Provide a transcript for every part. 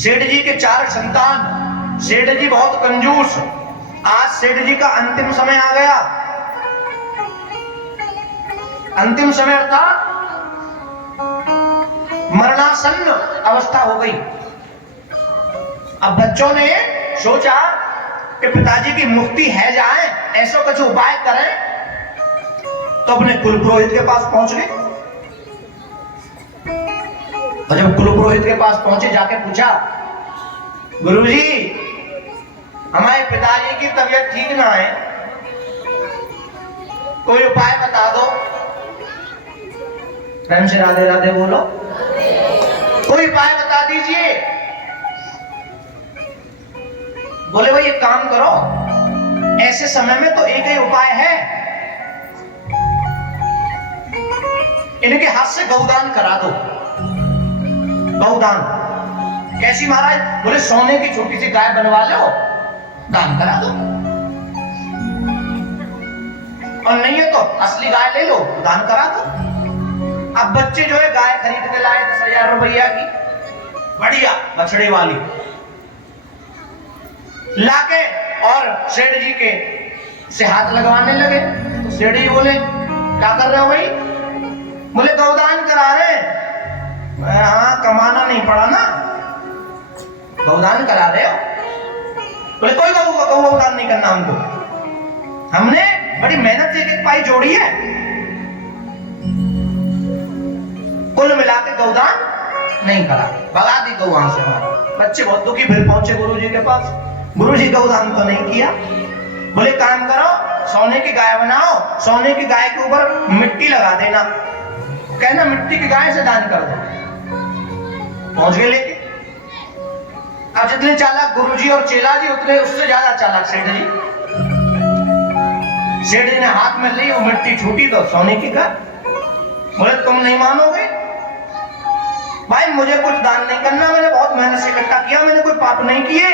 सेठ जी के 4 संतान, सेठ जी बहुत कंजूस। आज सेठ जी का अंतिम समय आ गया। अंतिम समय अर्थात मरणासन्न अवस्था हो गई। अब बच्चों ने सोचा कि पिताजी की मुक्ति है जाए, ऐसा कुछ उपाय करें। तो अपने कुल पुरोहित के पास पहुंच गए। और जब कुल पुरोहित के पास पहुंचे, जाके पूछा, गुरुजी हमारे पिताजी की तबीयत ठीक ना है, कोई उपाय बता दो। प्रेम से राधे राधे बोलो। कोई उपाय बता दीजिए। बोले भाई एक काम करो, ऐसे समय में तो एक ही उपाय है, इनके हाथ से गौदान करा दो। गौदान कैसी महाराज? बोले सोने की छोटी सी गाय बनवा लो, दान करा दो। और नहीं है तो असली गाय ले लो, दान करा दो। अब बच्चे जो है गाय खरीद के लाए 10,000 रुपया की, बढ़िया बछड़े वाली लाके, और सेठ जी के से हाथ लगवाने लगे। तो सेठ जी बोले क्या कर रहे हो भाई? बोले गौदान करा रहे। हाँ, कमाना नहीं पड़ा ना, गौदान करा रहे हो। बोले कोई गौदान नहीं करना हमको, हमने बड़ी मेहनत से एक पाई जोड़ी है, कुल मिला के गौदान नहीं करा, भगा दी गौ वहां से। बच्चे बहुत दुखी, फिर पहुंचे गुरुजी के पास। गुरुजी गौदान तो नहीं किया। बोले काम करो, सोने की गाय बनाओ, सोने की गाय के ऊपर मिट्टी लगा देना, कहना मिट्टी की गाय से दान कर दो। पहुंच गए लेके। अब जितने चालाक गुरुजी और चेला जी, उतने उससे ज्यादा चालाक सेठ जी। सेठ जी ने हाथ में ली, वो मिट्टी छूटी तो सोने की गाय। बोले तुम नहीं मानोगे भाई, मुझे कुछ दान नहीं करना, मैंने बहुत मेहनत से इकट्ठा किया, मैंने कोई पाप नहीं किए।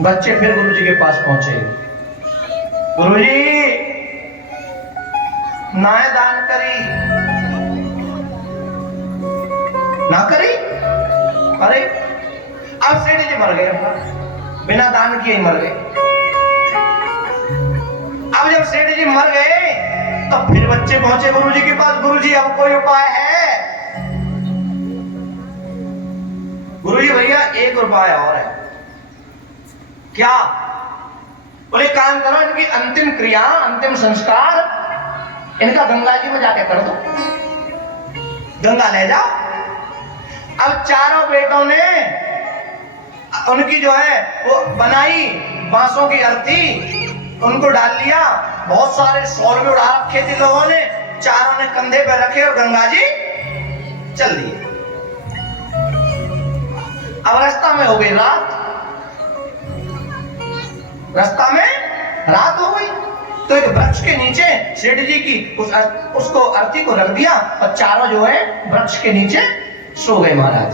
बच्चे फिर गुरुजी के पास पहुंचे। गुरुजी नाय दान करी, ना करी। अरे अब सेठ जी मर गए, बिना दान किए ही मर गए। अब जब सेठ जी मर गए तो फिर बच्चे पहुंचे गुरुजी के पास। गुरुजी अब कोई उपाय है? गुरुजी भैया एक उपाय और है। क्या? बोले काम करो, इनकी अंतिम क्रिया, अंतिम संस्कार इनका गंगा जी में जाके कर दो, गंगा ले जाओ। अब चारों बेटों ने उनकी जो है वो बनाई बांसों की अर्थी, उनको डाल लिया। बहुत सारे शोर में उड़ा रखे थे लोगों ने, चारों ने कंधे पे रखे और गंगा जी चल दिए। अब रास्ता में हो गई रात, रास्ता में रात हो गई। तो एक वृक्ष के नीचे सेठ जी की उसको अर्थी को रख दिया और चारों जो है वृक्ष के नीचे सो गए महाराज।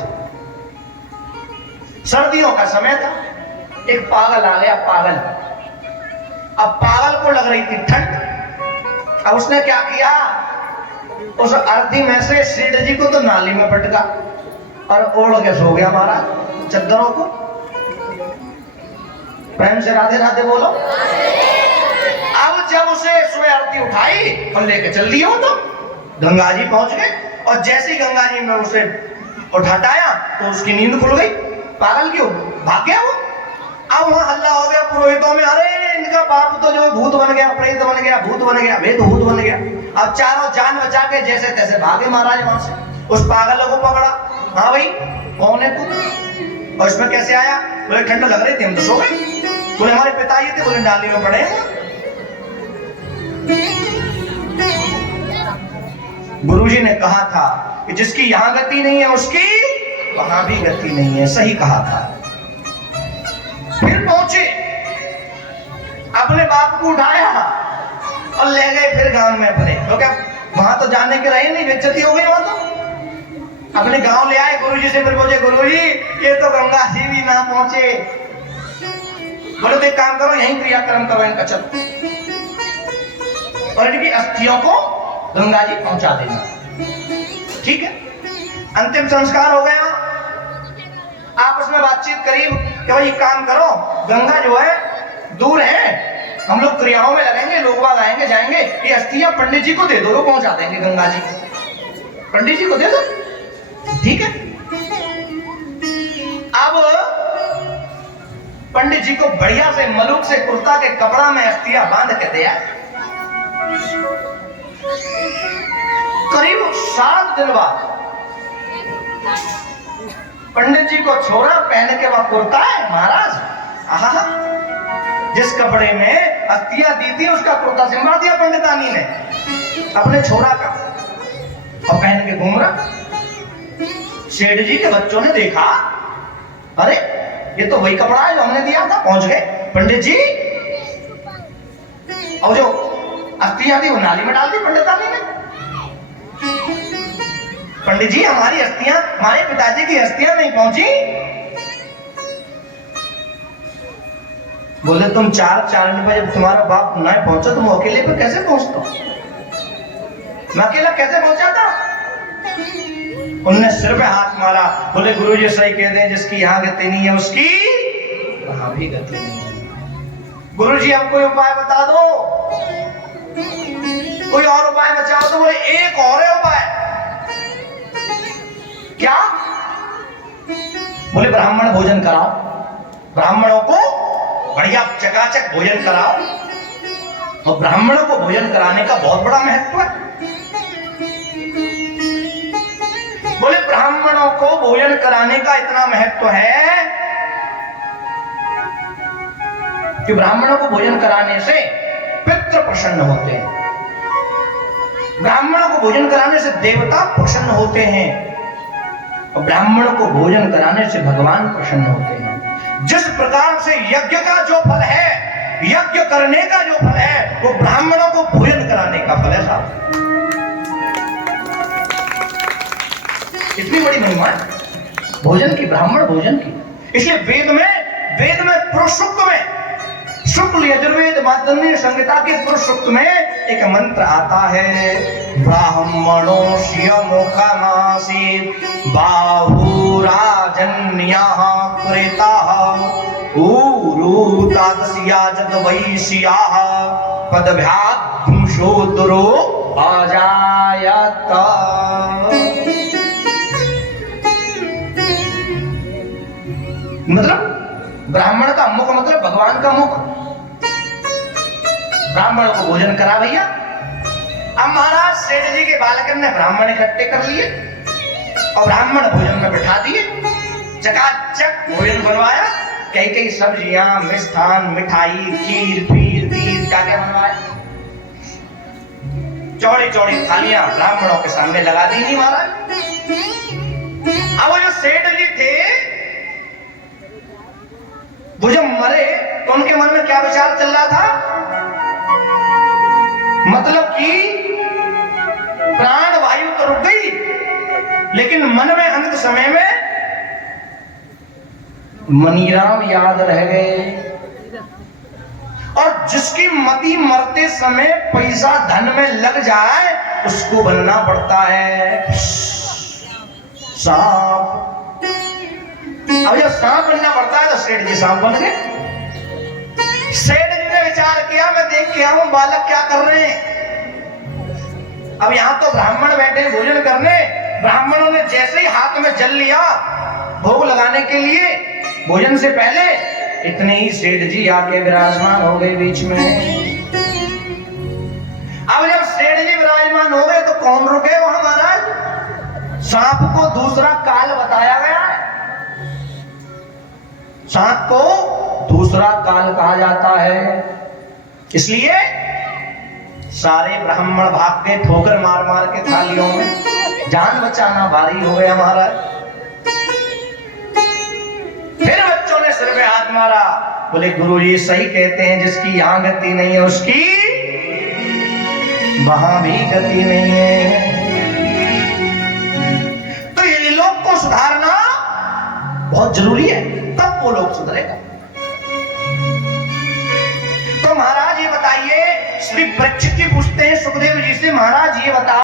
सर्दियों का समय था। एक पागल आ गया, पागल। अब पागल को लग रही थी ठंड। अब उसने क्या किया, उस अर्थी में से सेठ जी को तो नाली में पटका और ओढ़ के सो गया महाराज चद्दरों को। प्रेम से राधे राधे बोलो। अब जब उसे सुबह आरती उठाई और लेके चल दिया, तो गंगा जी पहुंच गए। और जैसे ही गंगा जी में उसे उठाया तो उसकी नींद खुल गई। पागल क्यों भाग गया वो। अब वहां हल्ला हो गया पुरोहितों में, अरे इनका बाप तो जो भूत बन गया, प्रेत बन गया, भूत बन गया, वेद भूत बन गया। अब चारों जान बचा के जैसे तैसे भागे महाराज वहां से। उस पागल को पकड़ा। हाँ भाई कौन है तू, और इसमें कैसे आया? बोले ठंड लग रही थी, हम तो सो गए। बोले हमारे पिताजी थे, बोले नाली में पड़े। गुरुजी ने कहा था कि जिसकी यहां गति नहीं है उसकी वहां भी गति नहीं है, सही कहा था। फिर पहुंचे, अपने बाप को उठाया और ले गए फिर गांव में अपने, क्योंकि वहां तो जाने के रहे नहीं, बेइज्जती हो गई वहां तो। अपने गांव ले आए गुरुजी से, फिर बोले गुरुजी ये तो गंगा जी भी ना पहुंचे। बोले तो एक काम करो, यहीं क्रियाक्रम करो इनका, चल और इनकी अस्थियों को गंगा जी पहुंचा देना। ठीक है, अंतिम संस्कार हो गया, आपस में बातचीत करी कि भाई काम करो, गंगा जो है दूर है, हम लोग क्रियाओं में लगेंगे, लोग बाग आएंगे जाएंगे, ये अस्थियां पंडित जी को दे दो, वो पहुंचा देंगे गंगा जी को, पंडित जी को दे दो, ठीक है। अब पंडित जी को बढ़िया से मलूक से कुर्ता के कपड़ा में अस्थियां बांध के दिया। करीब 7 दिन बाद पंडित जी को छोरा पहन के वह कुर्ता है महाराज, आहा, जिस कपड़े में अस्थियां दी थी उसका कुर्ता सिमरा दिया पंडितानी ने अपने छोरा का और पहन के घूम रहा। सेठ जी के बच्चों ने देखा, अरे ये तो वही कपड़ा है जो हमने दिया था। पहुंच गए, पंडित जी, और जो अस्थियां थी वो नाली में डाल दी पंडितानी ने। पंडित जी, हमारी अस्थियां, हमारे पिताजी की अस्थियां नहीं पहुंची। बोले तुम 4 बजे जब तुम्हारा बाप नहीं पहुंचा, तुम अकेले पे कैसे पहुंचता? मैं अकेला कैसे पहुंचा था? उनने सिर पे हाथ मारा, बोले गुरुजी सही कह दें, जिसकी यहाँ गति नहीं है उसकी वहां भी गति नहीं है। गुरुजी अब कोई उपाय बता दो, कोई और उपाय बचाओ। तो बोले एक और है उपाय। क्या? बोले ब्राह्मण भोजन कराओ, ब्राह्मणों को बढ़िया चकाचक भोजन कराओ। और ब्राह्मणों को भोजन कराने का बहुत बड़ा महत्व है। बोले ब्राह्मणों को भोजन कराने का इतना महत्व है कि ब्राह्मणों को भोजन कराने से पितृ प्रसन्न होते हैं, ब्राह्मणों को भोजन कराने से देवता प्रसन्न होते हैं, और ब्राह्मणों को भोजन कराने से भगवान प्रसन्न होते हैं। जिस प्रकार से यज्ञ का जो फल है, यज्ञ करने का जो फल है, वो ब्राह्मणों को भोजन कराने का फल है साहब। इतनी बड़ी महिमा है भोजन की, ब्राह्मण भोजन की। इसलिए वेद में पुरुष सूक्त में, शुक्ल यजुर्वेद माध्यमिक संहिता के पुरुष सूक्त में एक मंत्र आता है, ब्राह्मणोस्य मुखमासीत् बाहुराजन्यः कृताः ऊरुतादस्याजत वैश्याः पदभ्याद्भुंशोदरो अजायत। मतलब ब्राह्मण का मुख मतलब भगवान का मुख। ब्राह्मणों को भोजन करा भैया। अब महाराज सेठ जी के बालकन ने ब्राह्मण इकट्ठे कर लिए और ब्राह्मण भोजन में बिठा दिए, चकाचक भोजन बनवाया, कई सब्जियां, मिष्ठान, मिठाई, खीर, पीर क्या क्या बनवाया। चौड़ी चौड़ी थालियां ब्राह्मणों के सामने लगा दी थी महाराज। अब वो जो सेठ जी थे वो जब मरे तो उनके मन में क्या विचार चल रहा था? मतलब कि प्राण वायु तो रुक गई, लेकिन मन में अंत समय में मनीराम याद रह गए। और जिसकी मति मरते समय पैसा धन में लग जाए उसको बनना पड़ता है सांप। अब जब सांप बनना पड़ता है तो सेठ जी सांप बन गए। सेठ जी ने विचार किया, मैं देख के आऊं बालक क्या कर रहे हैं। अब यहां तो ब्राह्मण बैठे भोजन करने, ब्राह्मणों ने जैसे ही हाथ में जल लिया भोग लगाने के लिए, भोजन से पहले इतने ही सेठ जी आके विराजमान हो गए बीच में। अब जब सेठ जी विराजमान हो गए तो कौन रुके वहां महाराज? सांप को दूसरा काल बताया गया है। सांप को दूसरा काल कहा जाता है। इसलिए सारे ब्राह्मण भाग के ठोकर मार मार के थालियों में, जान बचाना भारी हो गया महाराज। फिर बच्चों ने सिर पे हाथ मारा, बोले गुरुजी सही कहते हैं, जिसकी यहां गति नहीं है उसकी वहां भी गति नहीं है। तो ये लोग को सुधारना बहुत जरूरी है, तब वो लोग सुधरेगा। तो महाराज ये बताइए, श्री परीक्षित जी पूछते हैं सुखदेव जी से, महाराज ये बताओ